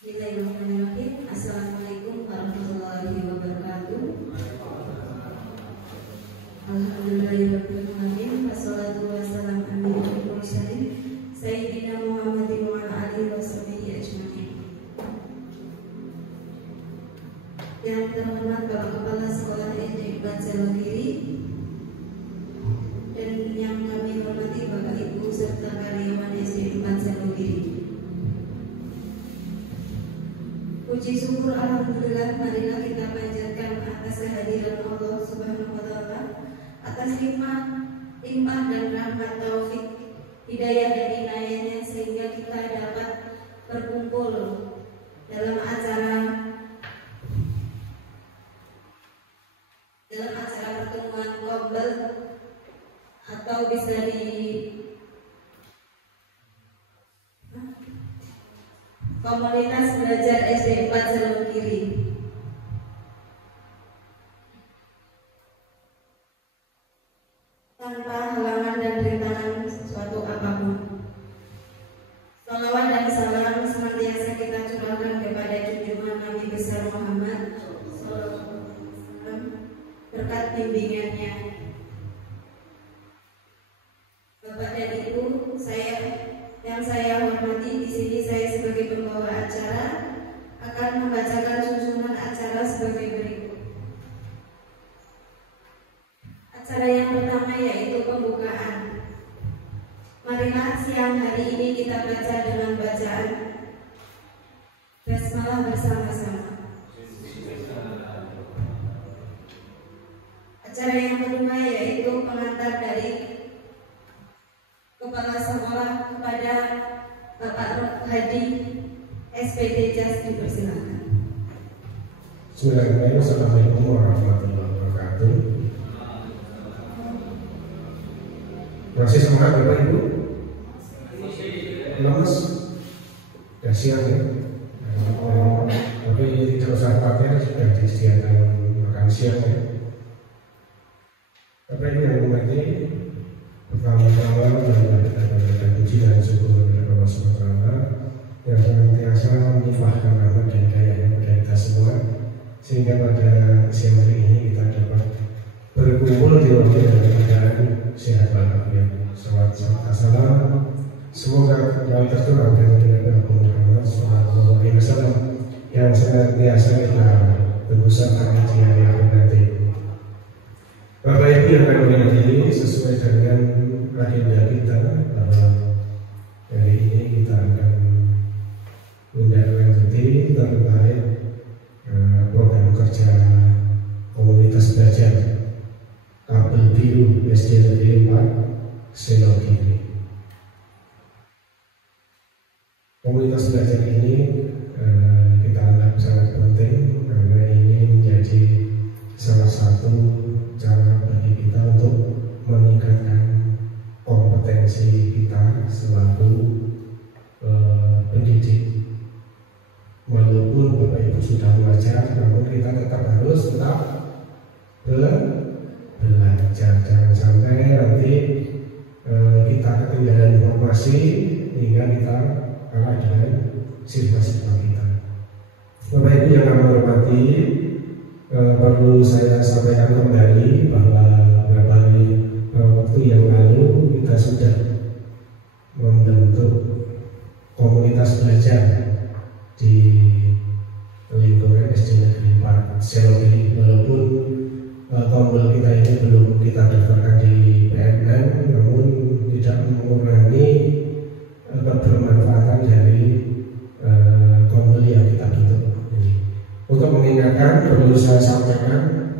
Bismillahirrahmanirrahim. Assalamualaikum warahmatullahi wabarakatuh. Alhamdulillahirabbil alamin. Wassalatu wassalamu ala mursalin sayyidina Muhammadin wa ala alihi washabihi ajmain. Yang terhormat Bapak Kepala Sekolah SD Ibn Selogiri dan yang kami hormati Bapak Ibu serta karyawan SD Ibn Selogiri. Puji syukur alhamdulillah, marilah kita panjatkan atas kehadiran Allah Subhanahu wa taala, atas limpah dan rahmat taufik, hidayah dan inayahnya sehingga kita dapat berkumpul dalam acara pertemuan Qombel atau bisa di Komunitas Belajar SD 4 Selogiri. Tanpa halangan dan rintangan suatu apapun, salawat dan salam senantiasa kita curahkan kepada junjungan Nabi besar Muhammad SAW, berkat bimbingannya. Bapak dan Ibu, yang saya hormati, di sini saya sebagai pembawa acara akan membacakan susunan acara sebagai berikut. Acara yang pertama yaitu pembukaan. Marilah siang hari ini kita baca dengan bacaan basmalah bersama-sama. Acara yang kedua yaitu pengantar dari Kepala Sekolah kepada Bapak Hadi SPD JAS, dipersilakan. Bismillahirrahmanirrahim. Assalamualaikum warahmatullahi wabarakatuh. Masih semangat Bapak Ibu? Lemes? Ya siang ya. Tapi tidak usah khawatir, sudah disediakan makan siang ya. Bapak Ibu yang hormati, pertama-tama kita berikan puji dan syukur kepada Allah SWT yang senantiasa melimpahkan rahmat dan hidayahnya kepada kita semua, sehingga pada siang hari ini kita dapat berkumpul di waktu dalam keadaan sehat walafiat. Salam, semoga yang tercurah dari Nabi Muhammad SAW yang senantiasa kita berusaha di hari nanti. Bapak Ibu yang kami hormati, sesuai dengan agenda kita bahwa hari ini kita akan menindaklanjuti terkait program kerja komunitas belajar Kabel Biru SD Negeri 4 Selogiri. Komunitas belajar ini kita anggap sangat penting karena ini menjadi salah satu cara bagi kita untuk meningkatkan kompetensi kita selaku pendidik. Walaupun Bapak Ibu sudah belajar, namun kita tetap harus belajar. Jangan sampai nanti kita ketinggalan informasi hingga kita kalah dengan siswa-siswa kita. Bapak Ibu yang kami hormati, perlu saya sampaikan kembali bahwa beberapa waktu yang lalu kita sudah membentuk komunitas belajar di lingkungan SD Negeri 4 Selogiri. Walaupun tombol kita ini belum kita daftarkan di PNN, namun tidak mengurangi kebermanfaatan dari tombol yang kita bentuk. Untuk mengingatkan, perlu saya sampaikan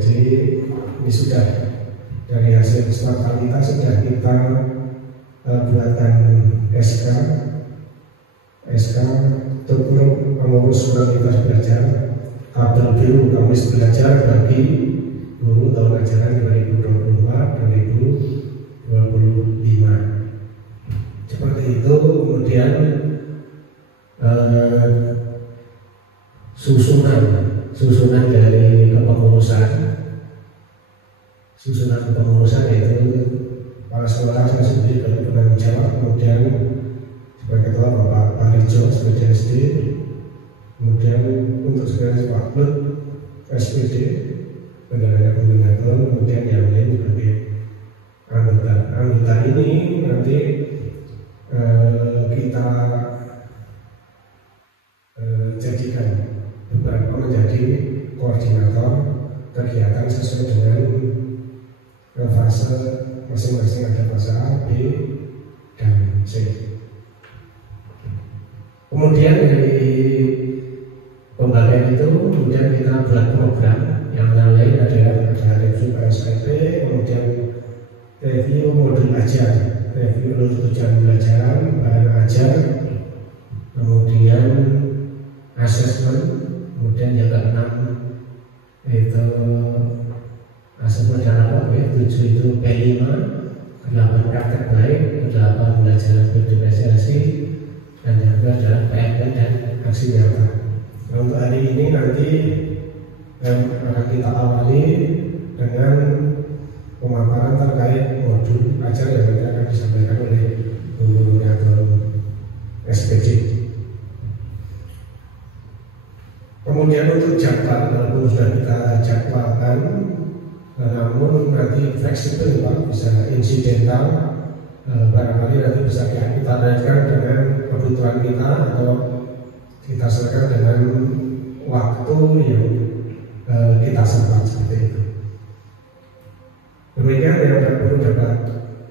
jadi ini sudah dari hasil kesepakatan sudah kita buatkan SK untuk pengurus komunitas belajar Kabel Biru Kamis Belajar bagi guru tahun ajaran 2024-2025. Seperti itu. Kemudian susunan dari kepengurusan yaitu kepala sekolah saya sendiri dari penanggung jawab, kemudian sebagai ketua Bapak Palijo sebagai SD, kemudian untuk sekretaris Pak Lut SPD, bendahara koordinator, kemudian yang lain sebagai anggota. Anggota ini nanti kita jadikan beberapa menjadi koordinator kegiatan sesuai dengan fase masing-masing, ada fase A, B, dan C. Kemudian dari pembagian itu kemudian kita buat program yang lain, ada review PSIP, kemudian review modul ajar, review tujuan pelajaran, bahan ajar, kemudian asesmen, kemudian yang keenam itu asesmen dalam apa? 7 itu P5, 8 praktek baik, 8 pelajaran berdifferensiasi, dan yang kedua adalah PMP dan aksi nyata. Nah, untuk hari ini nanti akan kita awali dengan pemaparan terkait modul ajar yang nanti akan disampaikan oleh guru atau SPJ. Kemudian untuk jadwal, walaupun sudah kita jadwalkan, namun nanti fleksibel Pak, bisa insidental, barangkali nanti bisa kita lihatkan dengan kebutuhan kita atau kita sesuaikan dengan waktu yang kita sempat seperti itu. Demikian yang perlu dapat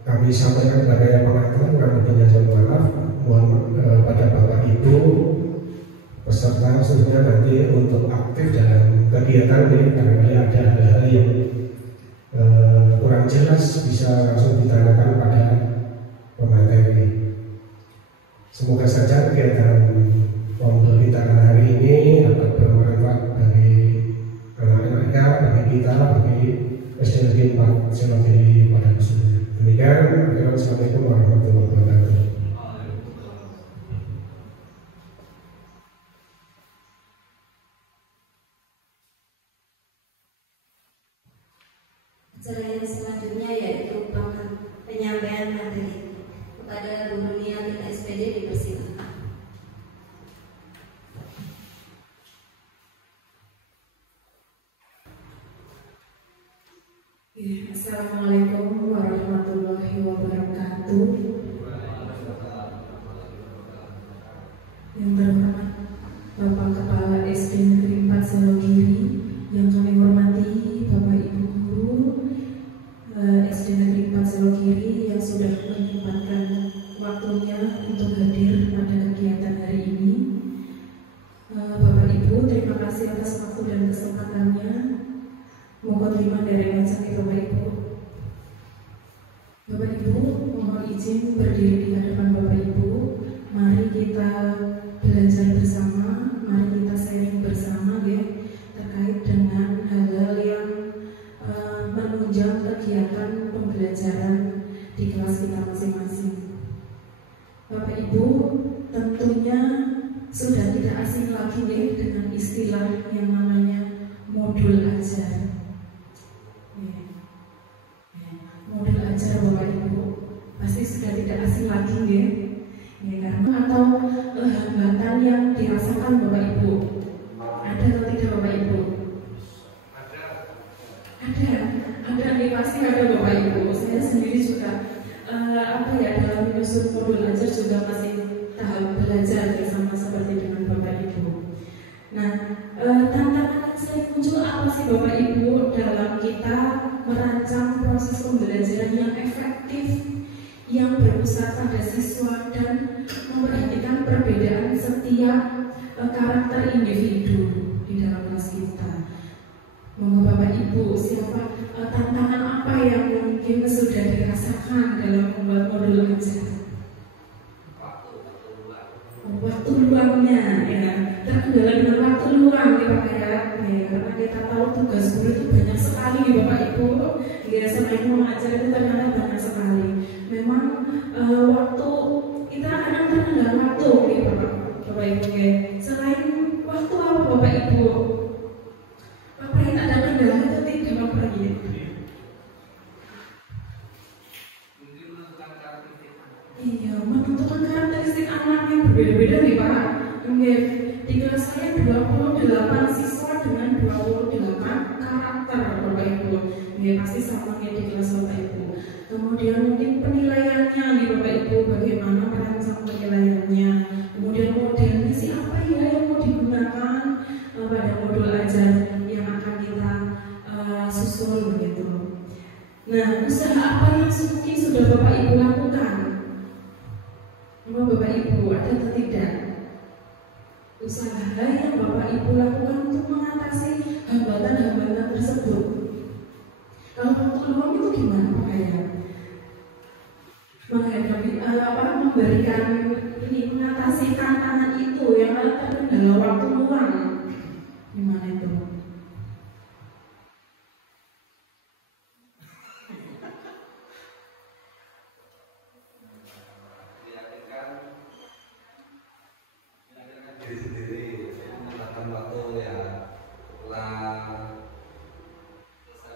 kami sampaikan sebagai pengetahuan. Kami punya maaf, mohon pada Bapak Ibu peserta khususnya nanti untuk aktif dalam kegiatan ini, barangkali ada hal-hal yang kurang jelas bisa langsung ditanyakan pada pemateri. Semoga saja kegiatan kelompok kita hari ini dapat bermanfaat bagi anak-anak kita, bagi kita, bagi SD Negeri 4 Selogiri pada keseluruhan. Demikian, Assalamualaikum warahmatullahi wabarakatuh. Acara yang selanjutnya yaitu penyampaian materi kepada Bu Nurniatin SPD, dipersilakan. Assalamualaikum warahmatullahi wabarakatuh. Yang terhormat Bapak Kepala SD Negeri 4 Selogiri, yang kami hormati Bapak Ibu Guru SD Negeri 4 Selogiri yang sudah menyempatkan waktunya untuk hadir pada kegiatan hari ini. Bapak Ibu, terima kasih atas waktu dan kesempatannya. Mohon terima dari yang sakit Bapak Ibu. Bapak Ibu, mohon izin berdiri di hadapan Bapak Ibu. Mari kita belajar bersama, mari kita sharing bersama ya, terkait dengan hal-hal yang menunjang kegiatan pembelajaran di kelas kita masing-masing. Bapak Ibu, tentunya sudah tidak asing lagi ya dengan istilah yang namanya modul ajar. Modul ajar Bapak Ibu pasti sudah tidak asing lagi ya, karena atau hambatan yang dirasakan Bapak Ibu ada atau tidak Bapak Ibu? Ada nih, pasti ada Bapak Ibu. Saya sendiri juga dalam menyusun modul ajar juga masih tahap belajar ya, sama seperti dengan Bapak Ibu. Nah, tantangan yang sering muncul apa sih Bapak Ibu dalam kita merancang proses pembelajaran yang efektif, yang berpusat pada siswa dan memperhatikan perbedaan setiap karakter individu di dalam kelas kita. Monggo Bapak Ibu, siapa tantangan apa yang mungkin sudah dirasakan dalam membuat modul ajar? Waktu luangnya ya, terkendala dengan waktu luang ya Pak ya, karena kita tahu tugas guru itu banyak sekali ya Bapak Ibu ya, selain mengajar itu ternyata banyak sekali. Memang waktu kita kadang terkendala waktu ya Bapak Ibu ya. Selain waktu apa Bapak Ibu? Bapak tidak ada kendala atau tidak Bapak ya? menentukan karakteristik anak yang berbeda-beda nih Pak. Di kelas saya 28 siswa dengan 28 karakter Bapak Ibu. Pasti sama ya di kelas Bapak Ibu. Kemudian mungkin penilaiannya nih Bapak Ibu, bagaimana perancang penilaiannya. Kemudian modelnya sih apa ya yang mau digunakan pada modul ajar yang akan kita susul begitu. Nah, usaha apa yang mungkin sudah Bapak Ibu lakukan? Bapak Ibu ada atau tidak? Usaha yang Bapak Ibu lakukan untuk mengatasi hambatan-hambatan tersebut. Kalau waktu luang itu gimana Pak ya? Menghadapi memberikan ini, mengatasi tantangan itu yang terkendala waktu luang. Gimana itu?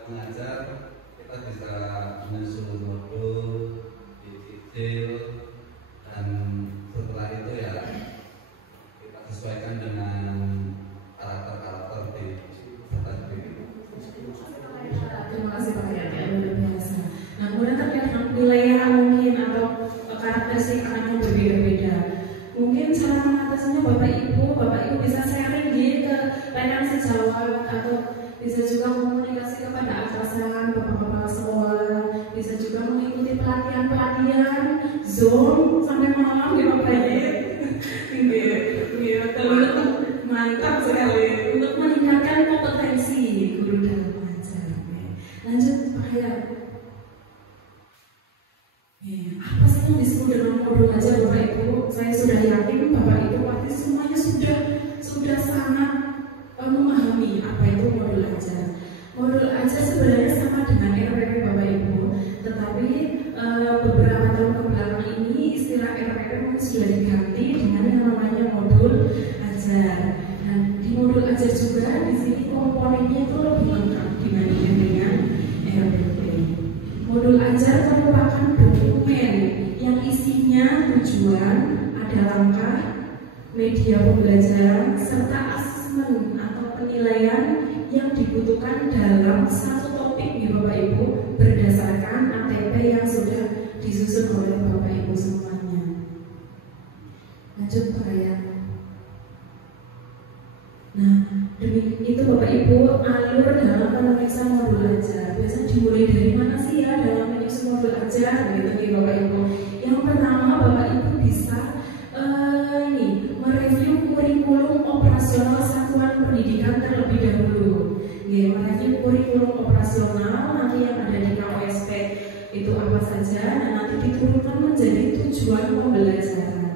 Mengajar kita bisa menyusun modul detail, dan setelah itu ya kita sesuaikan dengan karakter-karakter di peserta didik. Terima kasih Pak ya, luar biasa. Nah, kemudian terkait dengan penilaian mungkin atau karakteristik anak yang berbeda-beda. Mungkin cara mengatasinya Bapak Ibu bisa sharing ke rekan sejawat atau bisa juga komunikasi kepada atasan, bapak-bapak sekolah, bisa juga mengikuti pelatihan Zoom sampai malam di Bapak Ibu. Mantap sekali untuk meningkatkan kompetensi guru dalam mengajar. Lanjut Pak Hayat. Apa sih yang disebut dengan modul ajar Bapak Ibu? Saya sudah yakin Bapak Ibu pasti semuanya sudah sangat memahami apa itu modul ajar. Modul ajar sebenarnya sama dengan RPP Bapak Ibu, tetapi beberapa tahun kebelakang ini istilah RPP sudah diganti dengan yang namanya modul ajar. Dan di modul ajar juga di sini komponennya itu lebih lengkap dibandingkan dengan RPP. Modul ajar merupakan dokumen yang isinya tujuan, ada langkah, media pembelajaran, serta asesmen atau penilaian yang dibutuhkan dalam satu topik di Bapak Ibu berdasarkan ATP yang sudah disusun oleh Bapak Ibu semuanya. Lanjut Pak ya. Nah, demi itu Bapak Ibu alur dalam penulisan modul ajar. Biasanya dimulai dari mana sih ya dalam menyusun modul ajar gitu nih Bapak Ibu. Yang pertama Bapak Ibu bisa mereview kurikulum operasional satuan pendidikan terlebih dahulu. Mereview kurikulum operasional nanti yang ada di KOSP itu apa saja, dan nanti diturunkan menjadi tujuan pembelajaran.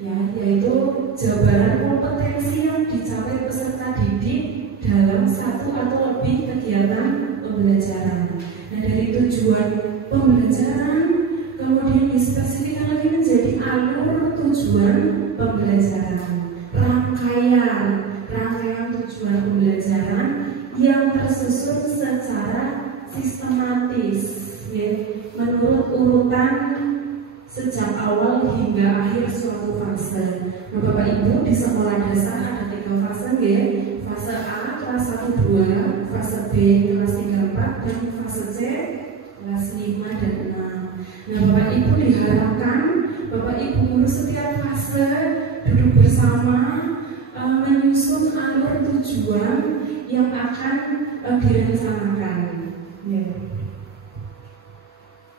Yaitu jabaran kompetensi yang dicapai peserta didik dalam satu atau lebih kegiatan pembelajaran. Nah, dari tujuan pembelajaran kemudian dispesifikkan lagi menjadi alur tujuan pembelajaran, rangkaian tujuan pembelajaran yang tersusun secara sistematis menurut urutan sejak awal hingga akhir suatu fase. Nah, Bapak Ibu di sekolah dasar ada 3 fase fase A kelas 1-2, fase B kelas 3-4, dan fase C kelas 5 dan 6. Nah, Bapak Ibu diharapkan Bapak Ibu guru setiap fase duduk bersama menyusun alur tujuan yang akan direncanakan.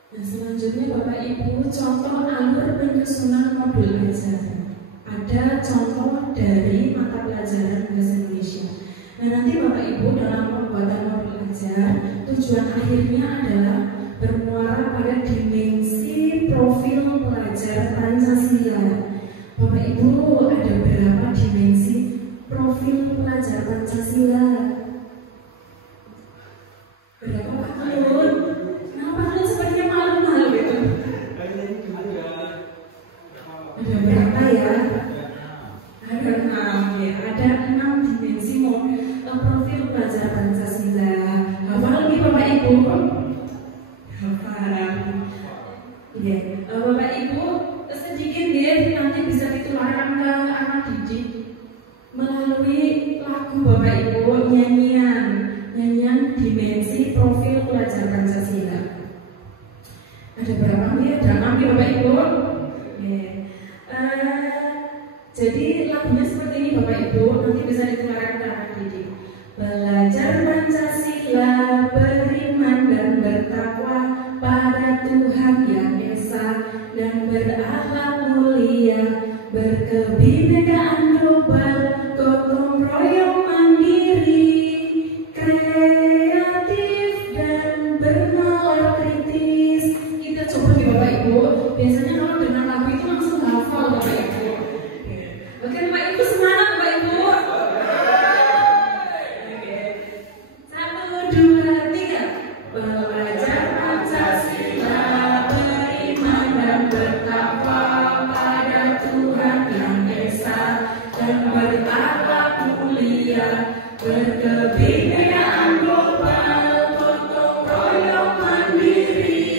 Nah, selanjutnya Bapak Ibu contoh alur penyusunan modul ajar. Ada contoh dari mata pelajaran Bahasa Indonesia. Nah, nanti Bapak Ibu dalam pembuatan modul ajar tujuan akhirnya adalah bermuara pada dimensi profil pelajar Pancasila. Bapak Ibu ada berapa dimensi profil pelajar Pancasila? Berapa Pak Kun? Kenapa kalian sepertinya malu-malu gitu? Ada berapa ya? Ada 6 ya. Ada 6 dimensi profil pelajar Pancasila. Hafal lagi Bapak Ibu? Hafal. Ya, Bapak Ibu Ada berapa nih? Ada 6 nih Bapak Ibu. Jadi lagunya seperti ini Bapak Ibu, nanti bisa ditularkan ke anak didik. Belajar Pancasila, beriman dan bertakwa pada Tuhan Yang Esa dan berakhlak mulia, berkebinekaan global, gotong royong mandiri, kreatif dan bernalar kritis. Kita coba nih Bapak Ibu, biasanya kalau dengar lagu itu langsung hafal Bapak Ibu. Oke Bapak Ibu, semangat Bapak Ibu. 1, 2, 3. Belajar Pancasila, beriman dan bertakwa pada Tuhan Yang Esa dan berakhlak mulia, berkebinekaan global, gotong royong mandiri,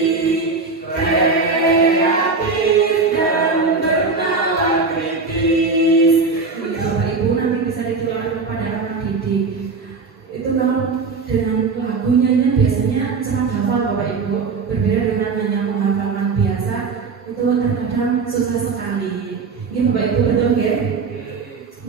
kreatif dan bernalar kritis. Bapak Ibu nanti bisa ditularkan kepada anak didik. Itu kalau dengan lagunya biasanya cepat hafal Bapak Ibu, berbeda dengan hanya menghafalkan biasa, itu terkadang susah sekali. Ini Bapak Ibu betul ya?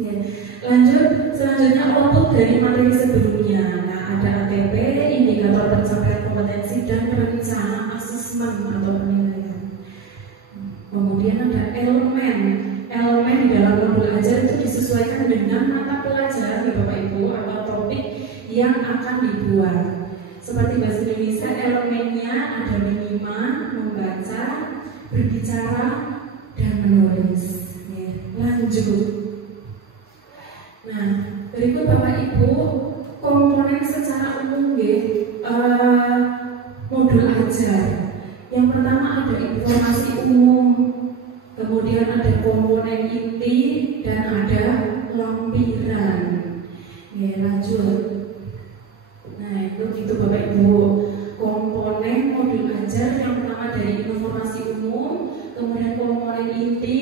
Ya. Lanjut, selanjutnya output dari materi sebelumnya. Nah, ada ATP, indikator pencapaian kompetensi dan rencana asesmen atau penilaian. Kemudian ada elemen di dalam modul ajar itu disesuaikan dengan mata pelajaran ya Bapak Ibu atau topik yang akan dibuat. Seperti bahasa Indonesia, elemennya ada menyimak, membaca, berbicara, dan menulis. Ya, lanjut. Nah, berikut Bapak Ibu komponen secara umum modul ajar. Yang pertama ada informasi umum, kemudian ada komponen inti dan ada lampiran. Ya, lanjut. Nah, itu Bapak Ibu komponen modul ajar. Yang pertama dari informasi umum, kemudian komponen inti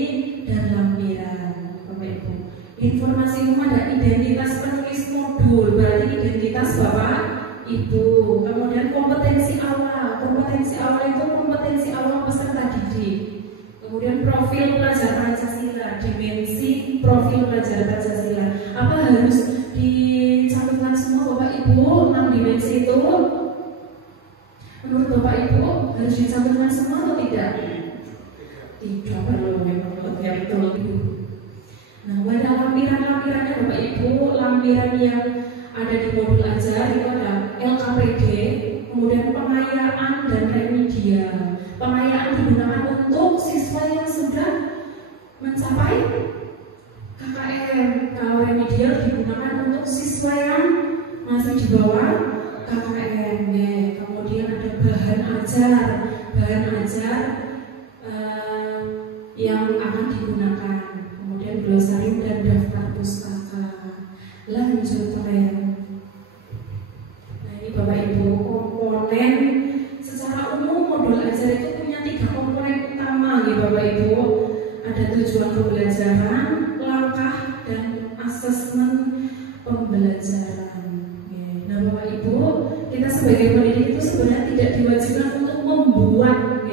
dan lampiran. Bapak Ibu, informasi umum ada identitas penulis modul, berarti identitas Bapak Ibu. Kemudian kompetensi awal itu kompetensi awal peserta didik. Kemudian profil pelajar Pancasila, dimensi profil pelajar Pancasila. Apa harus dicantumkan semua Bapak Ibu 6 dimensi itu? Menurut Bapak Ibu harus dicantumkan semua atau tidak? Tidak perlu, memang itu. Nah, pada lampiran-lampirannya Bapak Ibu, lampiran yang ada di modul ajar itu ada LKPD, kemudian pengayaan dan remedia. Pengayaan digunakan untuk siswa yang sudah mencapai KKM. Kalau remedial digunakan untuk siswa yang masih di bawah KKM. Kemudian ada bahan ajar yang akan digunakan. Kemudian glosarium dan daftar pustaka. Lanjut ya. Nah, ini Bapak Ibu komponen secara umum modul ajar itu punya 3 komponen utama ya Bapak Ibu. Ada tujuan pembelajaran, langkah dan asesmen pembelajaran. Nah Bapak Ibu, kita sebagai pendidik itu sebenarnya tidak diwajibkan untuk membuat,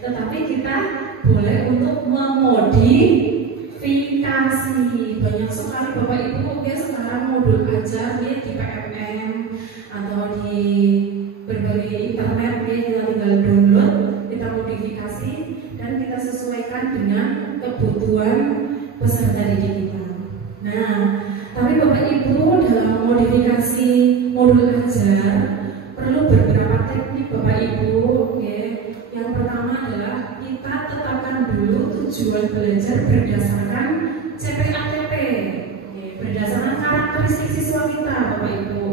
tetapi kita boleh untuk memodifikasi. Banyak sekali Bapak Ibu sekarang modul ajar di PMM atau di berbagai internet kita tinggal download, kita modifikasi dan kita sesuaikan dengan kebutuhan peserta didik kita. Nah, tapi Bapak Ibu dalam modifikasi modul ajar perlu beberapa teknik Bapak Ibu. Yang pertama adalah kita tetapkan dulu tujuan belajar berdasarkan CPATP, berdasarkan karakteristik siswa kita Bapak Ibu.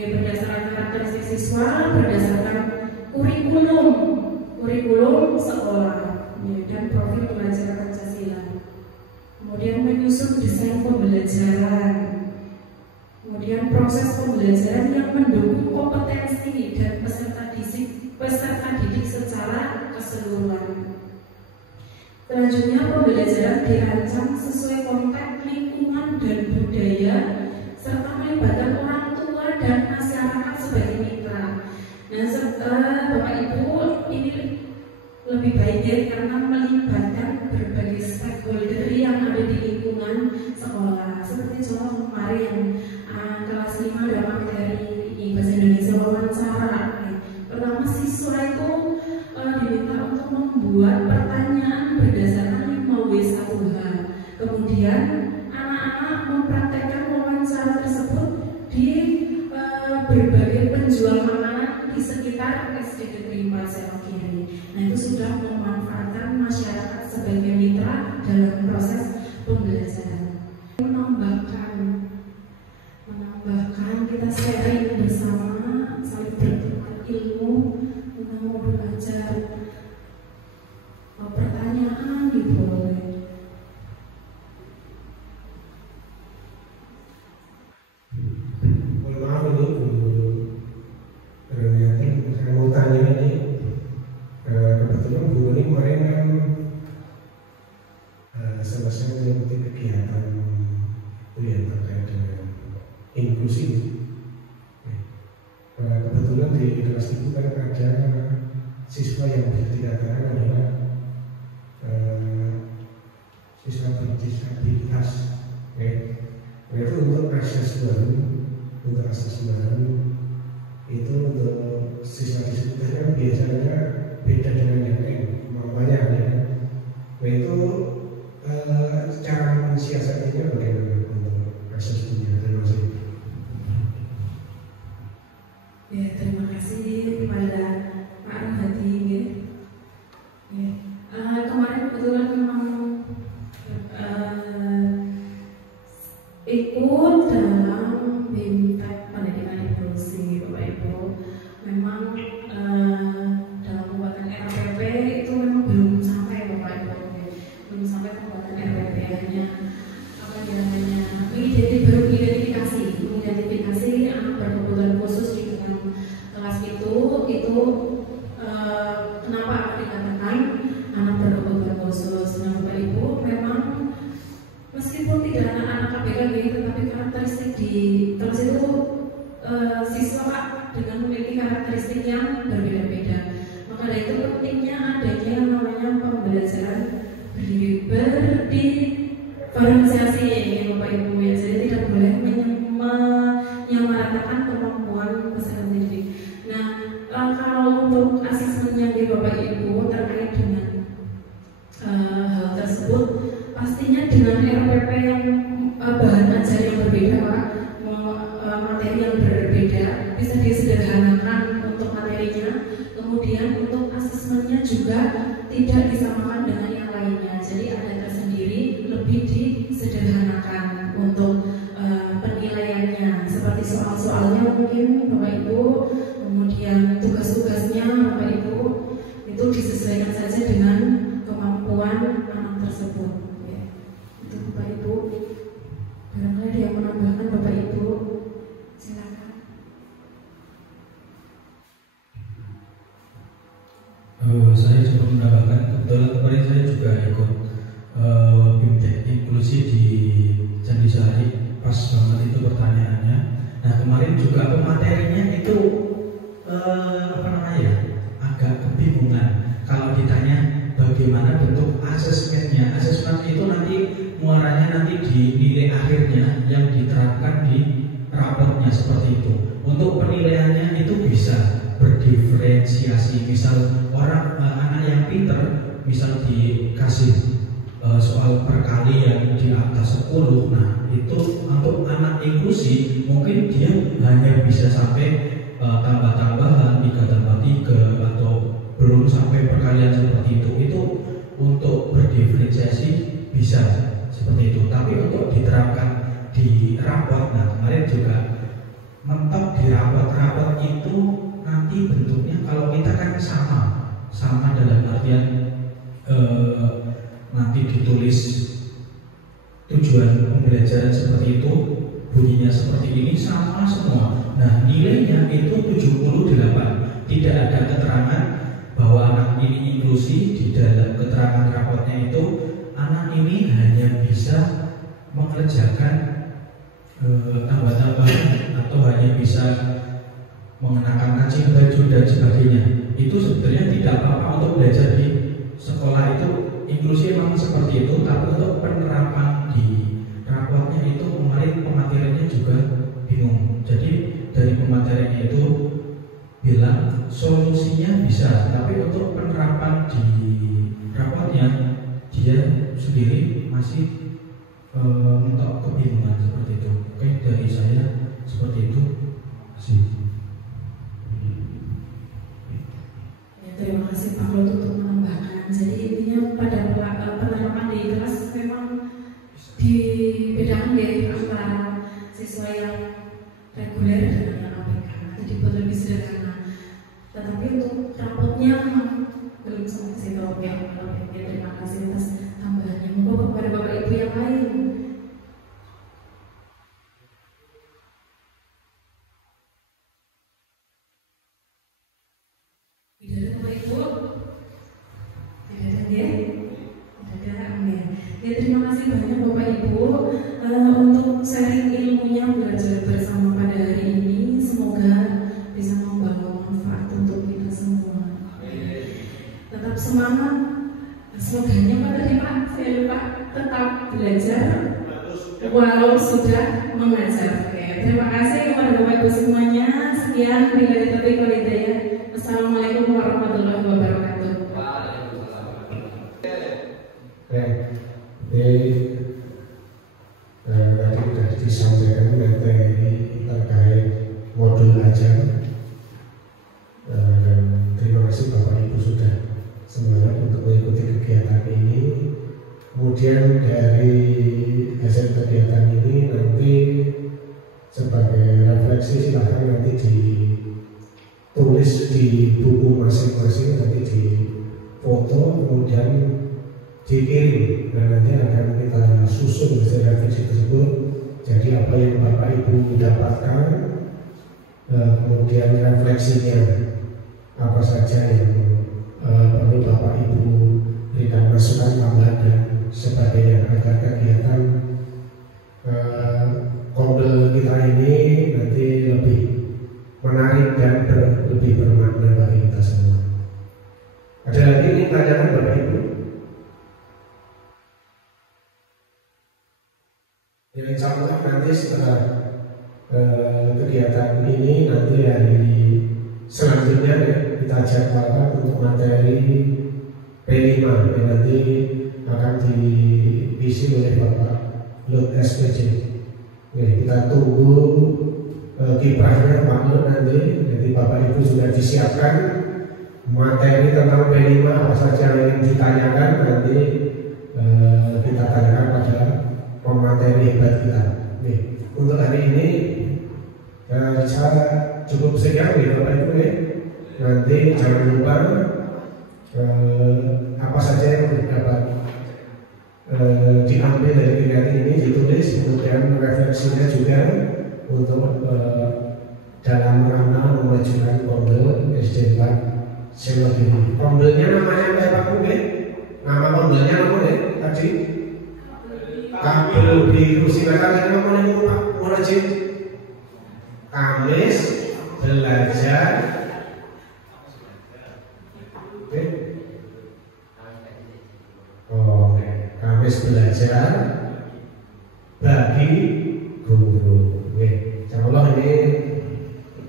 Berdasarkan karakteristik siswa, berdasarkan kurikulum sekolah dan profil pelajar Pancasila. Kemudian menyusun desain pembelajaran. Kemudian proses pembelajaran yang mendukung kompetensi dan peserta didik secara keseluruhan. Selanjutnya pembelajaran dirancang sesuai konteks lingkungan dan budaya serta melibatkan orang tua dan masyarakat sebagai mitra. Nah, Bapak Ibu, ini lebih baik ya, karena melibatkan berbagai stakeholder yang ada di lingkungan sekolah. Seperti contoh kemarin kelas 5 ada materi bahasa Indonesia wawancara. Pertama siswa itu diminta untuk membuat pertanyaan berdasarkan 5W1H. Kemudian anak-anak mempraktekkan wawancara tersebut di berbagai penjual makanan di sekitar SD Negeri 4 Serong Kiri. Nah, itu sudah memanfaatkan masyarakat sebagai mitra dalam proses pembelajaran. Menambahkan kita sharing bersama, saling bertukar ilmu tentang mau belajar. Pertanyaan diboleh. Saya mau tanya ini, kebetulan Bu ini kemarin kan selesai mengikuti kegiatan yang terkait dengan inklusi. Kebetulan di kelas itu kan ada siswa yang berdikatakan adalah siswa berdisabilitas. Itu untuk akses baru, itu untuk siswa disabilitas kan biasanya beda dengan yang lain, mamanya ya. Nah itu cara mensiasatinya bagaimana untuk akses dunia? Terima kasih. Ya, terima kasih kepada Pak Arhadi. Ya. Kemarin kebetulan memang ikut dalam BIMTEK pendidikan inklusi, Bapak Ibu. Memang dalam pembuatan RPP itu memang belum sampai, Bapak Ibu. Belum sampai pembuatan RPP-nya. Apa namanya? Mengidentifikasi anak berkebutuhan khusus di dalam kelas itu kenapa dikatakan anak berkebutuhan khusus. Nah, Bapak Ibu, memang meskipun tidak anak-anak KBKB, tetapi karakteristik di kelas itu siswa dengan memiliki karakteristik yang berbeda-beda. Maka dari itu pentingnya adanya yang namanya pembelajaran berdiferensiasi ya Bapak Ibu ya. Jadi tidak boleh menyamaratakan kemampuan peserta didik. Nah, kalau untuk asesmennya di Bapak Ibu terkait dengan hal tersebut, pastinya dengan RPP yang bahan ajar yang berbeda, Pak, materi yang berbeda bisa disederhanakan untuk materinya. Kemudian untuk asesmennya juga tidak disamakan dengan yang lainnya. Jadi ada tersendiri, lebih disederhanakan untuk penilaiannya. Seperti soal-soalnya mungkin Bapak Ibu, kemudian tugas-tugasnya Bapak Ibu itu disesuaikan saja dengan kemampuan anak tersebut. Ya. Itu Bapak Ibu. Barangkali ada yang menambahkan Bapak Ibu, silakan. Saya coba menambahkan, kebetulan kemarin saya juga ikut BIMTEK inklusi di Candi Sari, pas banget itu pertanyaannya. Nah kemarin juga pematerinya itu agak kebingungan kalau ditanya bagaimana bentuk asesmennya. Asesmen itu nanti muaranya nanti di nilai akhirnya yang diterapkan di raportnya seperti itu. Untuk penilaiannya itu bisa berdiferensiasi. Misal anak yang pinter, misal dikasih soal per kali yang di atas 10. Nah itu untuk anak inklusi mungkin dia hanya bisa sampai tambah-tambahan 3+3 atau belum sampai perkalian seperti itu. Itu untuk berdiferensiasi bisa seperti itu. Tapi untuk diterapkan di raport, nah kemarin juga mentok di raport itu nanti bentuknya kalau kita kan sama dalam artian nanti ditulis tujuan pembelajaran seperti itu, bunyinya seperti ini, sama semua. Nah nilainya itu 78. Tidak ada keterangan bahwa anak ini inklusi. Di dalam keterangan raportnya itu anak ini hanya bisa mengerjakan tambah-tambahan atau hanya bisa mengenakan kancing baju dan sebagainya. Itu sebetulnya tidak apa-apa untuk belajar di solusinya bisa, tapi untuk penerapan di rapotnya dia sendiri masih untuk kebingungan seperti itu. Oke, dari saya seperti itu. Ya, terima kasih Pak Lut untuk menambahkan. Jadi intinya pada penerapan di kelas memang dibedakan ya antara siswa yang reguler dengan yang APK. Jadi buat lebih sederhana. Tetapi untuk rapotnya memang belum sampai situ. Ya, terima kasih atas tambahannya. Monggo kepada Bapak Ibu yang lain. Tidak ada Bapak Ibu? Tidak ada ya? Tidak ada amin. Ya, terima kasih banyak Bapak Ibu untuk sharing ilmunya, belajar bersama pada hari ini. Semoga bisa membawa manfaat untuk kita semua. Tetap semangat. Slogannya apa tadi Pak? Saya lupa. Tetap belajar walau sudah mengajar. Oke, terima kasih kepada Bapak Ibu semuanya. Sekian, billahi taufiq wal hidayah. Assalamualaikum warahmatullahi wabarakatuh. Tadi sudah disampaikan materi terkait modul ajar, dan terima kasih Bapak Ibu sudah semangat untuk mengikuti kegiatan ini. Kemudian dari hasil kegiatan ini nanti sebagai refleksi silahkan nanti ditulis di buku masing-masing, nanti di foto kemudian dikirim, dan nanti akan kita susun hasil refleksi tersebut. Jadi apa yang Bapak Ibu dapatkan, kemudian refleksinya apa saja yang perlu Bapak Ibu berikan masukan tambahan dan sebagainya, agar kegiatan kondel kita ini nanti lebih menarik dan lebih bermakna bagi kita semua. Ada lagi ini pertanyaan Bapak Ibu? Ya, insya Allah nanti setelah kegiatan ini nanti hari selanjutnya ya, kita jadwalkan untuk materi P5 yang nanti akan diisi oleh Bapak Lut SPJ. Oke, kita tunggu kiprahnya Pak Lut nanti. Jadi Bapak Ibu sudah disiapkan materi tentang P5 apa saja yang ditanyakan, nanti kita tanyakan pada pemateri hebat kita. Oke, untuk hari ini saya cukup sekian ya Bapak Ibu ya. Nanti jangan lupa apa saja yang dapat diambil dari kegiatan ini ditulis, kemudian refleksinya juga untuk dalam rangka memajukan kondel SD 4 Sewot ini. Kondelnya namanya apa Pak Ibu? Nama kondelnya apa ya tadi? Kabel biru silakan saya ngomong ini Pak Munajib. Kamis belajar. Oke. Oke. Kamis belajar bagi guru. Oke. Insyaallah ini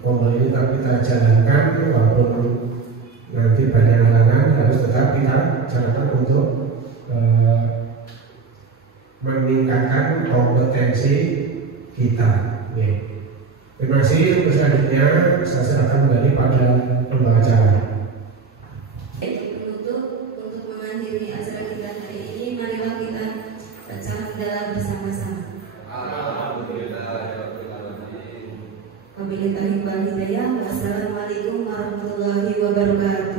kondel ini tetap kita jalankan walaupun nanti banyak halangan, harus tetap kita jalankan untuk meningkatkan kompetensi kita. Terima kasih. Selanjutnya saya serahkan kembali pada pembicara. Untuk mengakhiri acara kita hari ini, marilah kita baca hamdalah bersama-sama. Wabillahi taufiq wal hidayah. Wassalamualaikum warahmatullahi wabarakatuh.